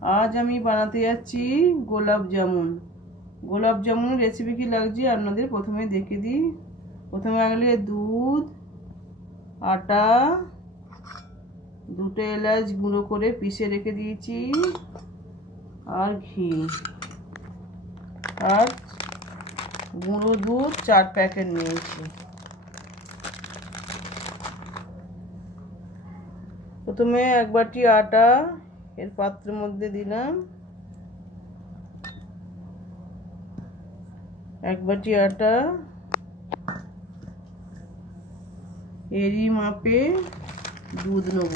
आज আমি বানাতে যাচ্ছি গোলাপ জামুন। গোলাপ জামুন রেসিপি কি লাগছে আপনাদের প্রথমে দেখিয়ে দিই। প্রথমে আগলে দুধ, আটা, দুটো এলাচ গুঁড়ো করে পিষে রেখে দিয়েছি, আর ঘি, আর গুঁড়ো দুধ 4 প্যাকেট নিয়েছি। প্রথমে এক বাটি আটা এর পাত্রের মধ্যে দিলাম, এক বাটি আটা। এরই মাপে দুধ নেব।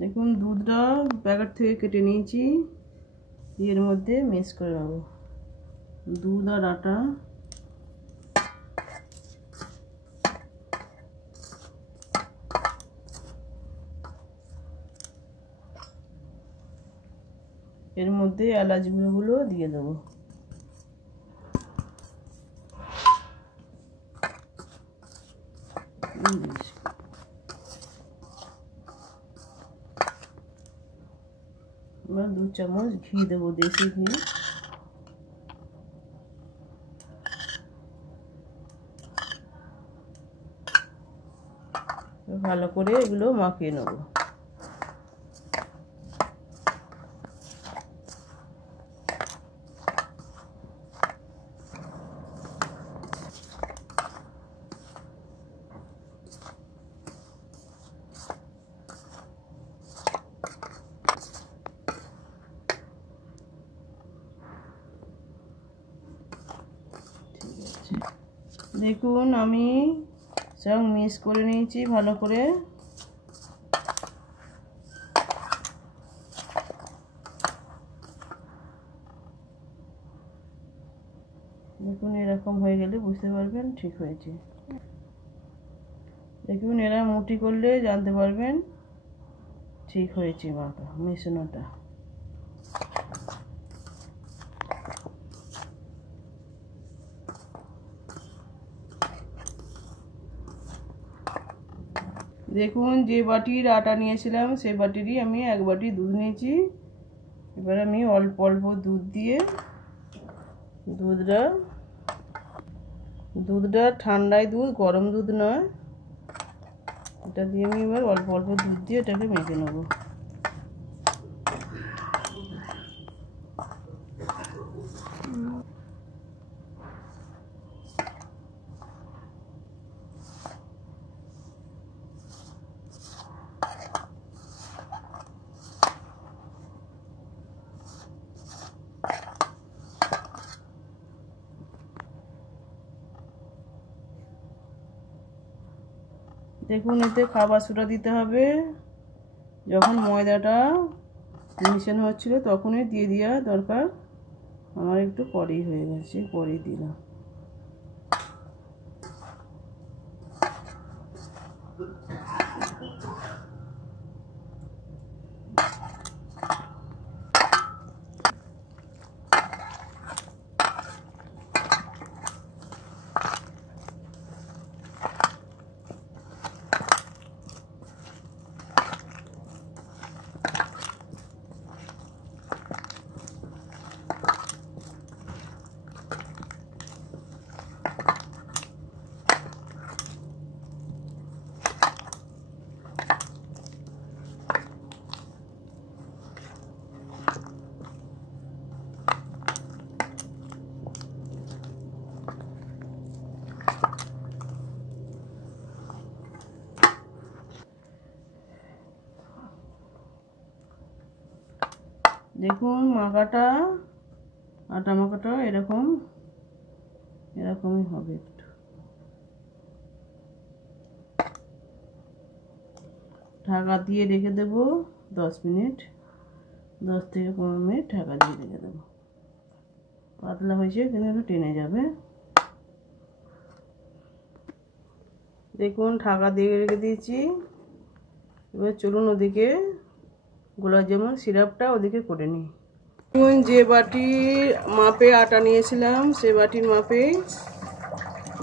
দেখুন দুধটা প্যাকেট থেকে কেটে নিয়েছি, এর মধ্যে মিক্স করে নেব দুধ আর আটা। এর মধ্যে এলাচ গুঁড়োগুলো দিয়ে দেবো। এবার 2 চামচ ঘি দেবো, দেশি ঘি। ভালো করে এগুলো মাখিয়ে নেব। দেখুন আমি সব মিক্স করে নিয়েছি ভালো করে। দেখুন এরকম হয়ে গেলে বুঝতে পারবেন ঠিক হয়েছে। দেখুন এরা মুঠি করলে জানতে পারবেন ঠিক হয়েছে মাখা মেশানোটা। দেখুন যে বাটির আটা নিয়েছিলাম সেই বাটিরই আমি 1 বাটি দুধ নিয়েছি। এবার আমি অল্প অল্প দুধ দিয়ে দুধটা ঠান্ডায় দুধ, গরম দুধ নয়, এটা দিয়ে আমি এবার অল্প অল্প দুধ দিয়ে এটাকে মেখে নেব। দেখুন এতে খাবার সোডা দিতে হবে। যখন ময়দাটা মিশানো হচ্ছিল তখনই দিয়ে দেওয়া দরকার, আমার একটু পরেই হয়ে গেছে, পরেই দিলাম। দেখুন আটা মাখাটা এরকমই হবে। একটু ঢাকা দিয়ে রেখে দেব 10 মিনিট, 10 থেকে 15 মিনিট ঢাকা দিয়ে রেখে দেব। পাতলা হয়েছে কিন্তু একটু টেনে যাবে। দেখুন ঢাকা দিয়ে রেখে দিয়েছি, এবার চলুন ওদিকে গোলাপ জামুন সিরাপটা ওদিকে করে নিই। যে বাটির মাপে আটা নিয়েছিলাম সে বাটির মাপে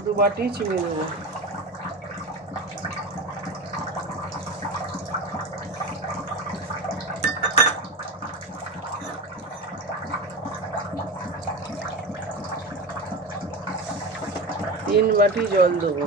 2 বাটি চিনি দেবো। তিন বাটি জল দেবো।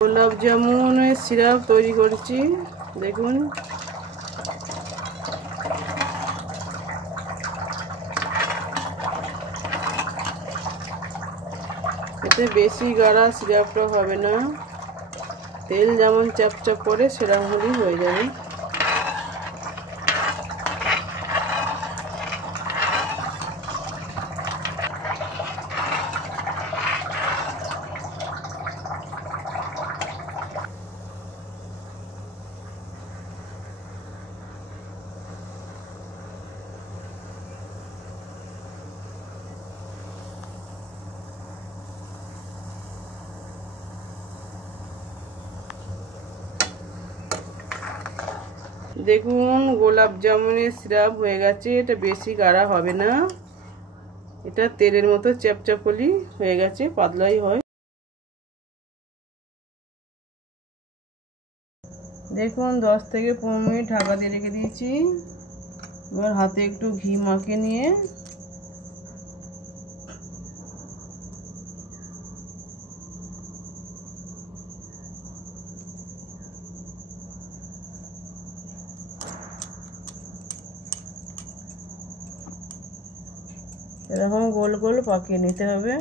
গোলাপ জামুনের সিরাপ তৈরি করছি, দেখুন। এতে বেশি গাঢ়া সিরাপটা হবে না, তেল যেমন চাপচাপ করে সেরকম হলেই হয়ে যাবে। দেখুন গোলাপ জামুনের সিরাপ হয়ে গেছে। এটা বেশি গাঢ়া হবে না, এটা তেলের মতো চ্যাপচ্যাপলি হয়ে গেছে, পাতলাই হয়। দেখুন 10 থেকে 15 মিনিট ঢাকা দিয়ে রেখে দিয়েছি। এবার হাতে একটু ঘি মাখিয়ে নিয়ে এরকম গোল গোল পাকিয়ে নিতে হবে।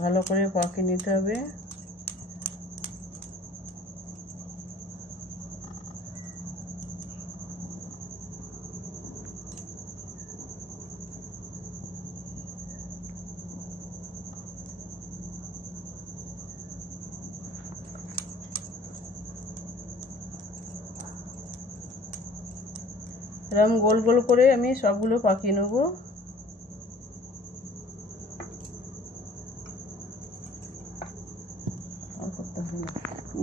ভালো করে পাকিয়ে নিতে হবে। এরকম গোল গোল করে আমি সবগুলো পাকিয়ে নেব।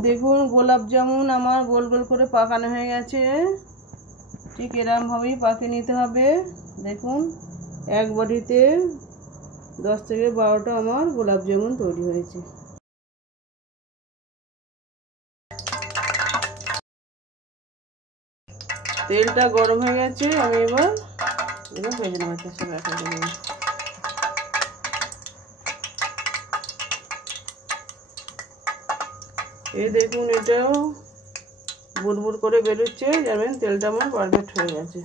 দেখুন গোলাপ জামুন আমার গোল গোল করে পাকানো হয়ে গেছে। ঠিক এরকম ভাবেই পাকিয়ে নিতে হবে। দেখুন এক বাটিতে 10 থেকে 12টা আমার গোলাপ জামুন তৈরি হয়েছে। তেলটা গরম হয়ে গেছে, আমি এবার ভেজে নেব। এই দেখুন এটাও বুড়বুড় করে বেরোচ্ছে, যেমন তেলটা আমার পারফেক্ট হয়ে গেছে।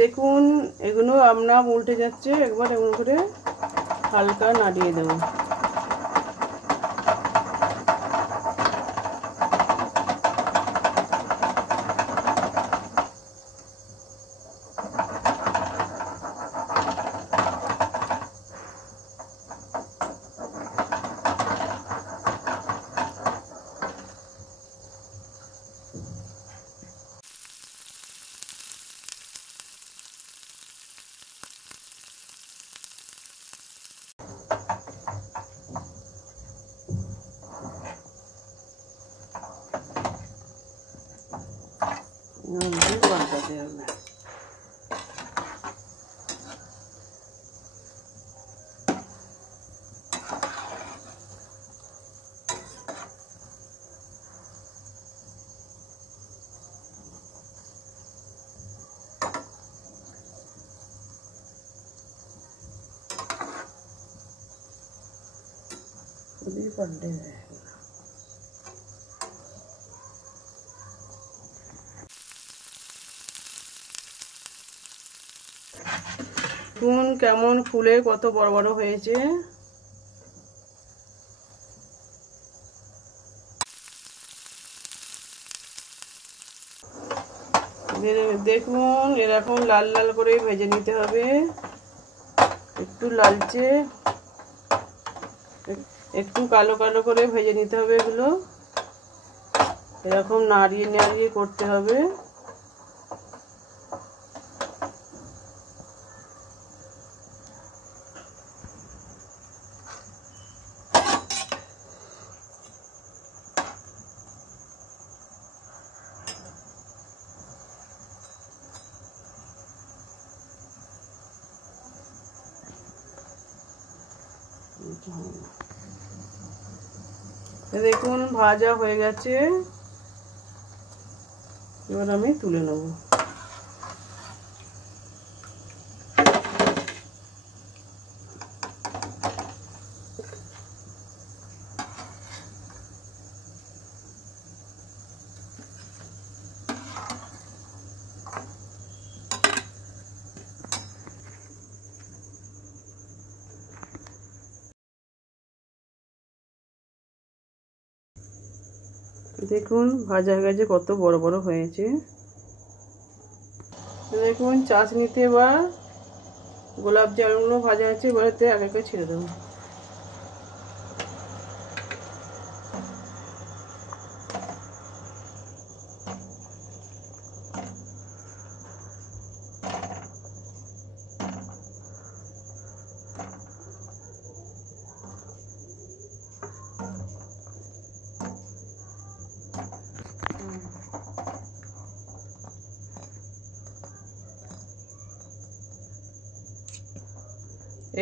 দেখুন এগুলো আমরা উল্টে যাচ্ছে, একবার এমন করে হালকা নাড়িয়ে দেব। নুন দিয়ে পাল্টাতে হবে। পাল্টে দেখুন কেমন ফুলে কত বড় বড় হয়েছে। দেখুন এরকম লাল লাল করে ভেজে নিতে হবে, একটু লালচে একটু কালো কালো করে ভেজে নিতে হবে। এগুলো এরকম নাড়িয়ে নাড়িয়ে করতে হবে। দেখুন ভাজা হয়ে গেছে, এবার আমি তুলে নেব। দেখুন ভাজা হয়ে গেছে, কত বড় বড় হয়েছে। দেখুন চাশনিতে বা গোলাপ জামুনগুলো ভাজা হয়েছে, এবারেতে এক একে ছেড়ে দেবো।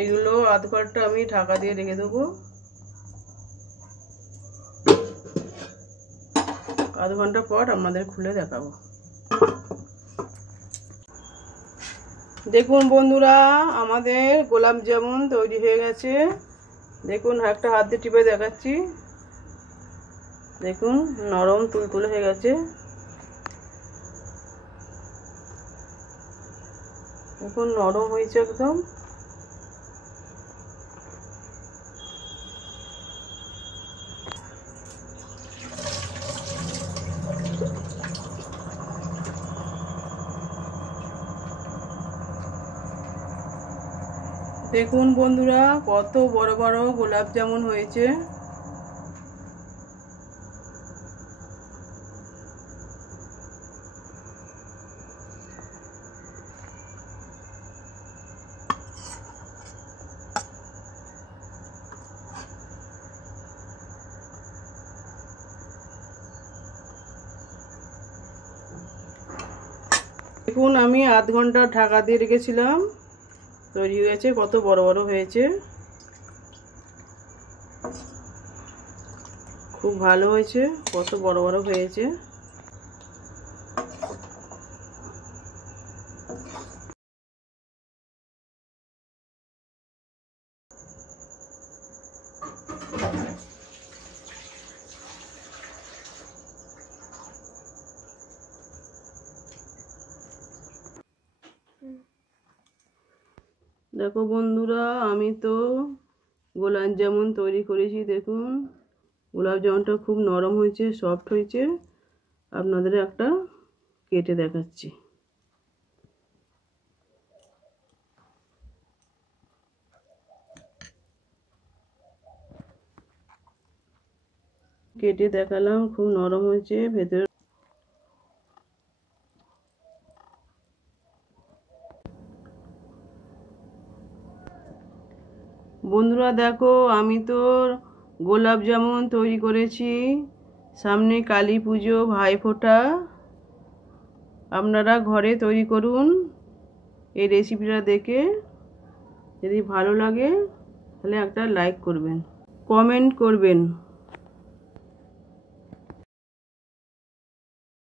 এগুলো আধ ঘন্টা আমি ঢাকা দিয়ে রেখে দেবো। আধ ঘন্টা পর আপনাদের খুলে দেখাবো। দেখুন বন্ধুরা, আমাদের গোলাপ জামুন তৈরি হয়ে গেছে। দেখুন একটা হাত দিয়ে টিপে দেখাচ্ছি, দেখুন নরম তুলতুলে হয়ে গেছে। দেখুন নরম হয়েছে একদম। দেখুন বন্ধুরা কত বড় বড় গোলাপ জামুন হয়েছে। দেখুন আমি আধ ঘন্টা ঢাকা দিয়ে রেখেছিলাম, তৈরি হয়েছে, কত বড় বড় হয়েছে, খুব ভালো হয়েছে, কত বড় বড় হয়েছে। দেখো বন্ধুরা, আমি তো গোলাপ জামুন তৈরি করেছি। দেখুন গোলাপ জামুনটা খুব নরম হয়েছে, সফট হয়েছে। আপনাদের একটা কেটে দেখাচ্ছি। কেটে দেখালাম, খুব নরম হয়েছে ভেতরে। বন্ধুরা দেখো, আমি তো গোলাপ জামুন তৈরি করেছি। সামনে কালী পুজো, ভাইফোঁটা, আপনারা ঘরে তৈরি করুন এই রেসিপিটা দেখে। যদি ভালো লাগে তাহলে একটা লাইক করবেন, কমেন্ট করবেন।